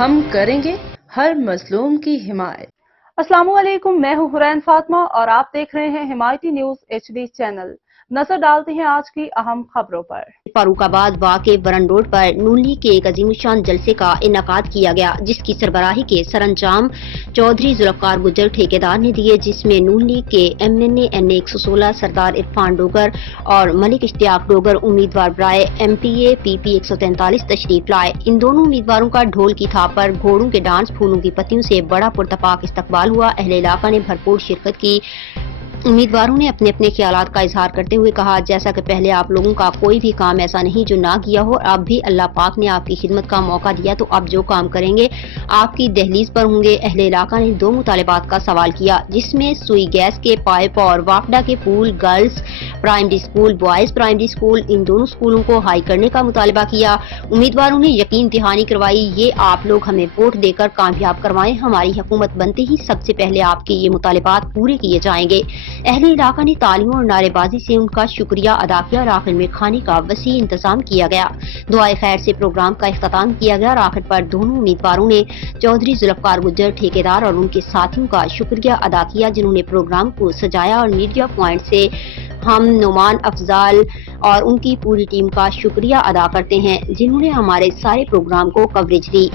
ہم کریں گے ہر مظلوم کی حمایت۔ السلام علیکم، میں ہوں حرین فاطمہ اور آپ دیکھ رہے ہیں حمایتی نیوز HD چینل۔ نظر ڈالتے ہیں آج کی اہم خبروں پر۔ فاروق آباد واقع برن روڈ پر نون لیگ کے ایک عظیم الشان جلسے کا انعقاد کیا گیا، جس کی سربراہی کے سر انجام چودھری ذوالفقار گجر ٹھیکیدار نے دیے، جس میں نون لیگ کے MNA NA 116 سردار عرفان ڈوگر اور ملک اشتیاق ڈوگر امیدوار برائے MPA PP 143 تشریف لائے۔ ان دونوں امیدواروں کا ڈھول کی تھاپ پر گھوڑوں کے ڈانس، پھولوں کی پتیوں سے بڑا پرتپاک استقبال ہوا۔ اہل علاقہ نے بھرپور شرکت کی۔ امیدواروں نے اپنے اپنے خیالات کا اظہار کرتے ہوئے کہا، جیسا کہ پہلے آپ لوگوں کا کوئی بھی کام ایسا نہیں جو نہ کیا ہو، اب بھی اللہ پاک نے آپ کی خدمت کا موقع دیا تو اب جو کام کریں گے آپ کی دہلیز پر ہوں گے۔ اہل علاقہ نے 2 مطالبات کا سوال کیا، جس میں سوئی گیس کے پائپ اور واپڈا کے pole, girls primary school, boys primary school, ان دونوں اسکولوں کو ہائی کرنے کا مطالبہ کیا۔ امیدواروں نے یقین دہانی کروائی، یہ آپ لوگ ہمیں ووٹ دے کر کامیاب کروائیں، ہماری حکومت بنتے ہی سب سے پہلے آپ کے یہ مطالبات پورے کیے جائیں گے۔ اہل علاقہ نے تالیوں اور نعرے بازی سے ان کا شکریہ ادا کیا اور آخر میں کھانے کا وسیع انتظام کیا گیا۔ دعائے خیر سے پروگرام کا اختتام کیا گیا اور آخر پر دونوں امیدواروں نے چودھری ذوالفقار گجر ٹھیکیدار اور ان کے ساتھیوں کا شکریہ ادا کیا، جنہوں نے پروگرام کو سجایا، اور میڈیا پوائنٹ سے ہم نعمان افضال اور ان کی پوری ٹیم کا شکریہ ادا کرتے ہیں، جنہوں نے ہمارے سارے پروگرام کو کوریج دی۔